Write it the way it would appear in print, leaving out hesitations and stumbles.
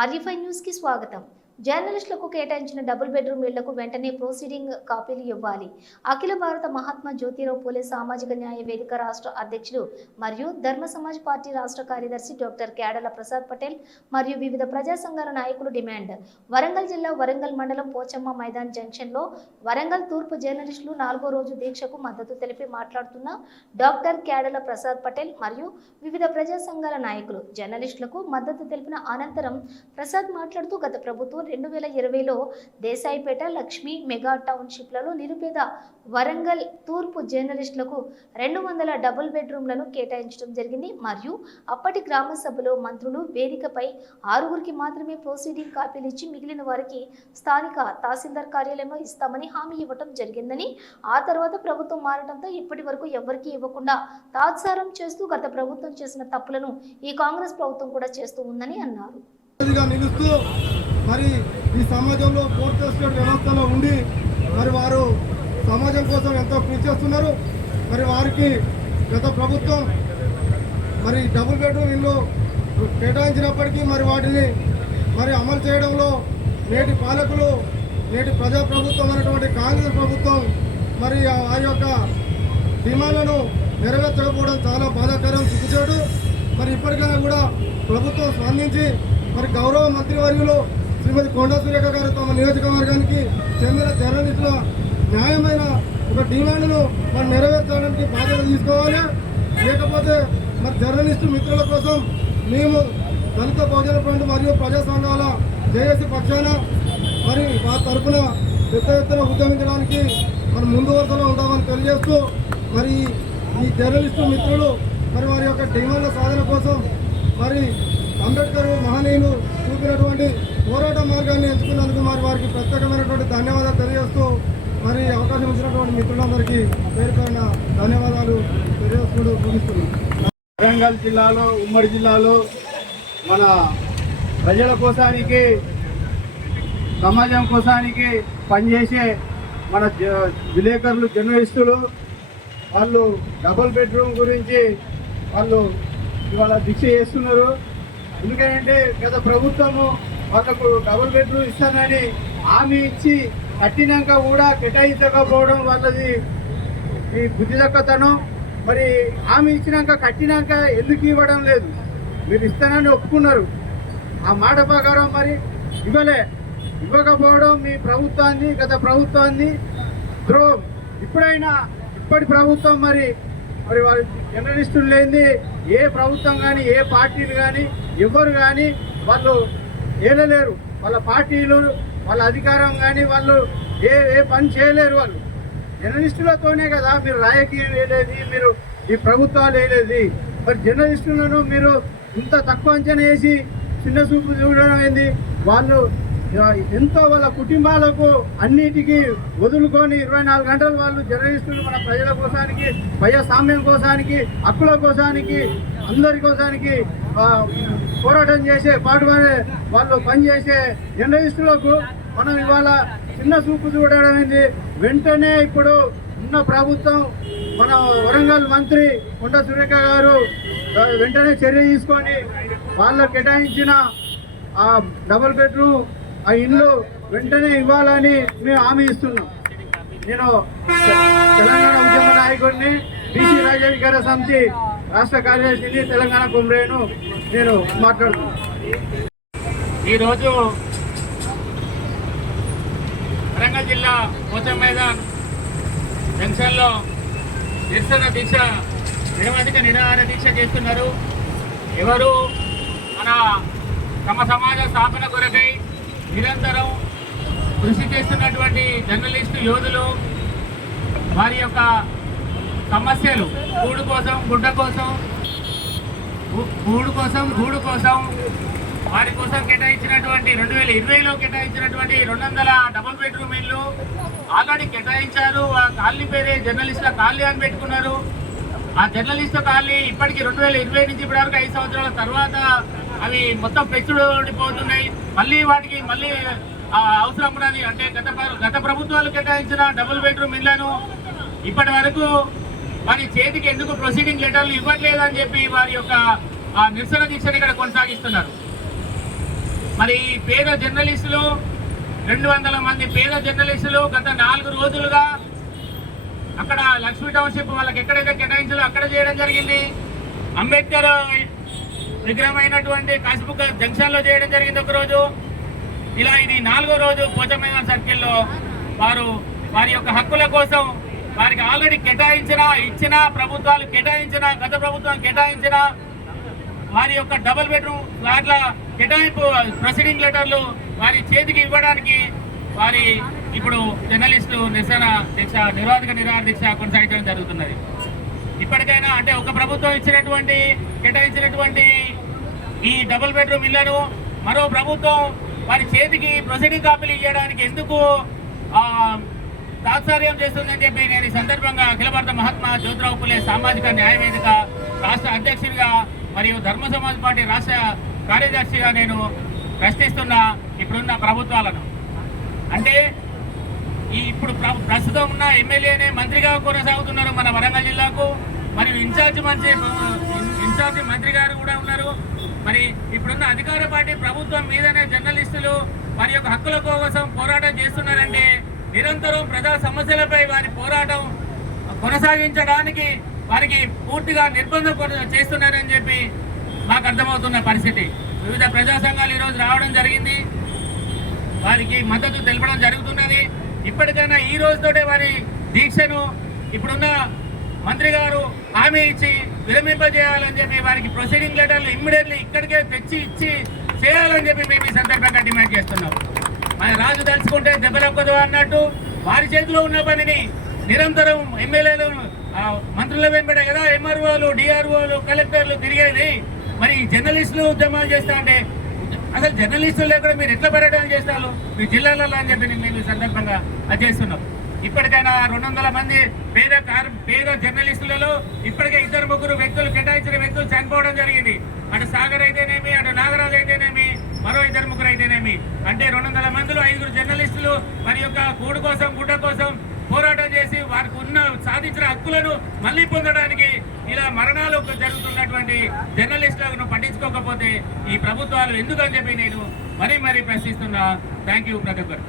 RFI news కి స్వాగతం. జర్నలిస్టులకు కేటాయించిన డబుల్ బెడ్రూమ్ ఇళ్లకు వెంటనే ప్రొసీడింగ్ కాపీలు ఇవ్వాలి. అఖిల భారత మహాత్మా జ్యోతిరావు పూలే సామాజిక న్యాయ వేదిక రాష్ట్ర అధ్యక్షుడు మరియు ధర్మ సమాజ్ పార్టీ రాష్ట్ర కార్యదర్శి డాక్టర్ క్యాడల ప్రసాద్ పటేల్ మరియు వివిధ ప్రజా సంఘాల నాయకులు డిమాండ్. వరంగల్ జిల్లా వరంగల్ మండలం పోచమ్మ మైదాన్ జంక్షన్లో వరంగల్ తూర్పు జర్నలిస్టులు 4వ రోజు దీక్షకు మద్దతు తెలిపి మాట్లాడుతున్న డాక్టర్ క్యాడల ప్రసాద్ పటేల్ మరియు వివిధ ప్రజా సంఘాల నాయకులు జర్నలిస్టులకు మద్దతు తెలిపిన అనంతరం ప్రసాద్ మాట్లాడుతూ గత ప్రభుత్వం 2020లో దేశాయిపేట లక్ష్మీ మెగా టౌన్షిప్లలో నిరుపేద వరంగల్ తూర్పు జర్నలిస్టులకు 200 డబుల్ బెడ్రూమ్లను కేటాయించడం జరిగింది మరియు అప్పటి గ్రామ సభలో మంత్రులు వేదికపై 6గురికి మాత్రమే ప్రొసీడింగ్ కాపీలు ఇచ్చి మిగిలిన వారికి స్థానిక తహసీల్దార్ కార్యాలయంలో ఇస్తామని హామీ ఇవ్వడం జరిగిందని, ఆ తర్వాత ప్రభుత్వం మారడంతో ఇప్పటి వరకు ఎవరికీ ఇవ్వకుండా తాత్సారం చేస్తూ గత ప్రభుత్వం చేసిన తప్పులను ఈ కాంగ్రెస్ ప్రభుత్వం కూడా చేస్తూ ఉందని అన్నారు. మరి ఈ సమాజంలో ఫోర్త్ ఎస్టేట్ వ్యవస్థలో ఉండి మరి వారు సమాజం కోసం ఎంతో కృషి చేస్తున్నారు. మరి వారికి గత ప్రభుత్వం మరి డబుల్ బెడ్రూమ్ ఇల్లు కేటాయించినప్పటికీ మరి వాటిని మరి అమలు చేయడంలో నేటి పాలకులు, నేటి ప్రజాప్రభుత్వం అనేటువంటి కాంగ్రెస్ ప్రభుత్వం మరి ఆ యొక్క డిమాండ్లను నెరవేర్చకపోవడం చాలా బాధాకరం, సిగ్గుచేటు. మరి ఇప్పటికైనా కూడా ప్రభుత్వం స్పందించి మరి గౌరవ మంత్రివర్యులు శ్రీమతి కొండా సురేఖ గారు తమ నియోజకవర్గానికి చెందిన జర్నలిస్టుల న్యాయమైన ఒక డిమాండ్ను మరి నెరవేర్చడానికి బాధ్యత తీసుకోవాలి. లేకపోతే మరి జర్నలిస్టు మిత్రుల కోసం మేము దళిత బహుజన ఫ్రంట్ మరియు ప్రజా సంఘాల జేఏసీ పక్షాన మరి వారి తరఫున పెద్ద ఎత్తున ఉద్యమించడానికి మరి ముందు వరుసలో ఉంటామని తెలియజేస్తూ మరి ఈ జర్నలిస్టు మిత్రులు మరి వారి యొక్క డిమాండ్ల సాధన కోసం మరి అంబేద్కర్ మహనీయులు చూపినటువంటి పోరాట మార్గాన్ని ఎంచుకున్నందుకు మరి వారికి ప్రత్యేకమైనటువంటి ధన్యవాదాలు తెలియజేస్తూ మరి అవకాశం ఇచ్చినటువంటి మిత్రులందరికీ పేరు పేరున ధన్యవాదాలు తెలియజేస్తూ ముగిస్తున్నాం. వరంగల్ జిల్లాలో, ఉమ్మడి జిల్లాలో మన ప్రజల కోసానికి, సమాజం కోసానికి పనిచేసే మన విలేకరులు, జర్నలిస్టులు వాళ్ళు డబుల్ బెడ్రూమ్ గురించి వాళ్ళు ఇవాళ దీక్ష చేస్తున్నారు. ఎందుకంటే గత ప్రభుత్వము వాళ్ళకు డబుల్ బెడ్రూమ్ ఇస్తానని హామీ ఇచ్చి కట్టినాక కూడా కేటాయించకపోవడం వాళ్ళది ఈ బుద్ధి దక్కతనం. మరి హామీ ఇచ్చినాక కట్టినాక ఎందుకు ఇవ్వడం లేదు? మీరు ఇస్తానని ఒప్పుకున్నారు, ఆ మాట ప్రకారం మరి ఇవ్వకపోవడం మీ ప్రభుత్వాన్ని, గత ప్రభుత్వాన్ని ద్రోహం. ఇప్పటి ప్రభుత్వం మరి వాళ్ళ జర్నలిస్టులు లేనిది ఏ ప్రభుత్వం కానీ, ఏ పార్టీలు కానీ, ఎవరు కానీ వాళ్ళు ఏలలేరు. వాళ్ళ పార్టీలు, వాళ్ళ అధికారం కానీ వాళ్ళు ఏ పని చేయలేరు. వాళ్ళు జర్నలిస్టులతోనే కదా మీరు రాజకీయం వేయలేదు, మీరు ఈ ప్రభుత్వాలు వేయలేదు. మరి జర్నలిస్టులను మీరు ఇంత తక్కువ అంచనా వేసి చిన్న చూపు చూడడం ఏంది? వాళ్ళు ఎంతో వాళ్ళ కుటుంబాలకు అన్నిటికీ వదులుకొని 24 గంటలు వాళ్ళు జర్నలిస్టులు మన ప్రజల కోసానికి, ప్రజాస్వామ్యం కోసానికి, హక్కుల కోసానికి, అందరి కోసానికి పోరాటం చేసే వాళ్ళు పనిచేసే జర్నలిస్టులకు మనం ఇవాళ చిన్న చూపు చూడడం ఏంది? వెంటనే ఇప్పుడు ఉన్న ప్రభుత్వం, మన వరంగల్ మంత్రి కొండా సురేఖ గారు వెంటనే చర్య తీసుకొని వాళ్ళకు కేటాయించిన ఆ డబుల్ బెడ్రూమ్ ఆ ఇల్లు వెంటనే ఇవ్వాలని మేము హామీ ఇస్తున్నాం. నేను తెలంగాణ ఉద్యమ నాయకుడిని, బీసీ రాజ్యాధికార సమితి రాష్ట్ర కార్యదర్శిని, తెలంగాణ కుమ్రేను నేను మాట్లాడుతున్నాను. ఈరోజు వరంగల్ జిల్లా పోచమ్మ మైదాన్ జంక్షన్లో నిరసన దీక్ష, నిరవధిక నిరాహార దీక్ష చేస్తున్నారు. ఎవరు తమ సమాజ స్థాపన కొరకై నిరంతరం కృషి చేస్తున్నటువంటి జర్నలిస్టు యోధులు వారి యొక్క సమస్యలు, గూడు కోసం, గుడ్డ కోసం, గూడు కోసం వారి కోసం కేటాయించినటువంటి 2020లో కేటాయించినటువంటి 200 డబుల్ బెడ్రూమ్ ఇల్లు ఆల్రెడీ కేటాయించారు. ఆ కాలనీ పేరే జర్నలిస్టుల కాలనీ అని పెట్టుకున్నారు. ఆ జర్నలిస్టు కాలనీ ఇప్పటికీ 2020 నుంచి ఇప్పటివరకు 5 సంవత్సరాల తర్వాత అవి మొత్తం పెచ్చుడిపోతున్నాయి. వాటికి అవసరం ఉన్నది. అంటే గత ప్రభుత్వాలు కేటాయించిన డబుల్ బెడ్రూమ్ ఇళ్లను ఇప్పటి వరకు వారి చేతికి ఎందుకు ప్రొసీడింగ్ లెటర్లు ఇవ్వట్లేదని చెప్పి వారి యొక్క నిరసన దీక్షను ఇక్కడ కొనసాగిస్తున్నారు. మరి పేద జర్నలిస్టులు 200 మంది పేద జర్నలిస్టులు గత 4 రోజులుగా అక్కడ లక్ష్మీ టౌన్షిప్ వాళ్ళకి ఎక్కడైతే కేటాయించాలో అక్కడ చేయడం జరిగింది. అంబేద్కర్ విగ్రహమైనటువంటి కాశీబుక్ జంక్షన్లో చేయడం జరిగింది ఒకరోజు. ఇలా ఇది 4వ రోజు పోచమ్మ సర్కిల్లో వారి యొక్క హక్కుల కోసం వారికి ఆల్రెడీ ఇచ్చిన ప్రభుత్వాలు గత ప్రభుత్వం కేటాయించిన వారి యొక్క డబుల్ బెడ్రూమ్ ఫ్లాట్ల కేటాయింపు ప్రొసీడింగ్ లెటర్లు వారి చేతికి ఇవ్వడానికి వారి ఇప్పుడు జర్నలిస్టు నిరోధక నిరాహార దీక్ష కొనసాగించడం జరుగుతున్నది. ఇప్పటికైనా అంటే ఒక ప్రభుత్వం కేటాయించినటువంటి ఈ డబుల్ బెడ్రూమ్ ఇళ్లను మరో ప్రభుత్వం వారి చేతికి ప్రొసీడింగ్ కాపీలు ఇవ్వడానికి ఎందుకు తాత్సార్యం చేస్తుందని చెప్పి నేను ఈ సందర్భంగా అఖిల భారత మహాత్మా జ్యోతిరావు పులే సామాజిక న్యాయ వేదిక రాష్ట్ర అధ్యక్షుడిగా మరియు ధర్మ సమాజ్ పార్టీ రాష్ట్ర కార్యదర్శిగా నేను ప్రశ్నిస్తున్న ఇప్పుడున్న ప్రభుత్వాలను. అంటే ఇప్పుడు ప్రస్తుతం ఉన్న ఎమ్మెల్యేనే మంత్రిగా కొనసాగుతున్నారు మన వరంగల్ జిల్లాకు. మరియు ఇన్ఛార్జ్ మంత్రి గారు కూడా ఉన్నారు. మరి ఇప్పుడున్న అధికార పార్టీ ప్రభుత్వం మీదనే జర్నలిస్టులు వారి యొక్క హక్కుల కోసం పోరాటం చేస్తున్నారంటే నిరంతరం ప్రజా సమస్యలపై వారి పోరాటం కొనసాగించడానికి వారికి పూర్తిగా నిర్బంధం చేస్తున్నారని చెప్పి మాకు అర్థమవుతున్న పరిస్థితి. వివిధ ప్రజా సంఘాలు ఈరోజు రావడం జరిగింది, వారికి మద్దతు తెలపడం జరుగుతున్నది. ఇప్పటికైనా ఈ రోజుతోటే వారి దీక్షను ఇప్పుడున్న మంత్రి గారు హామీ ఇచ్చి విరమింపజేయాలని చెప్పి వారికి ప్రొసీడింగ్ లెటర్లు ఇమ్మీడియట్లీ ఇక్కడికే తెచ్చి ఇచ్చి చేయాలని చెప్పి మేము ఈ సందర్భంగా డిమాండ్ చేస్తున్నాం. మన రాజు తలుచుకుంటే దెబ్బలొక్కదు అన్నట్టు వారి చేతిలో ఉన్న పనిని నిరంతరం ఎమ్మెల్యేలు మంత్రుల వెంబడే కదా ఎంఆర్ఓలు డిఆర్ఓలు కలెక్టర్లు తిరిగేది. మరి జర్నలిస్టులు ఉద్యమాలు చేస్తా అంటే అసలు జర్నలిస్టులు లేకుండా మీరు ఎట్లా పర్యటన చేస్తారు మీ జిల్లాలలో అని చెప్పి మేము ఈ సందర్భంగా అది చేస్తున్నాం. ఇప్పటికైనా 200 మంది పేద జర్నలిస్టులలో ఇప్పటికే 2-3 వ్యక్తులు కేటాయించిన వ్యక్తులు చనిపోవడం జరిగింది. అటు సాగర్ అయితేనేమి, అటు నాగరాజు అయితేనేమి, మరో 2-3 అయితేనేమి. అంటే 200 మందిలో 5 జర్నలిస్టులు వారి యొక్క కూడు కోసం గుడ్డ కోసం పోరాటం చేసి వారికి సాధించిన హక్కులను మళ్ళీ పొందడానికి ఇలా మరణాలు జరుగుతున్నటువంటి జర్నలిస్టులను పట్టించుకోకపోతే ఈ ప్రభుత్వాలు ఎందుకని చెప్పి నేను మరీ ప్రశ్నిస్తున్నా. థ్యాంక్ యూ ప్రతి ఒక్కరు.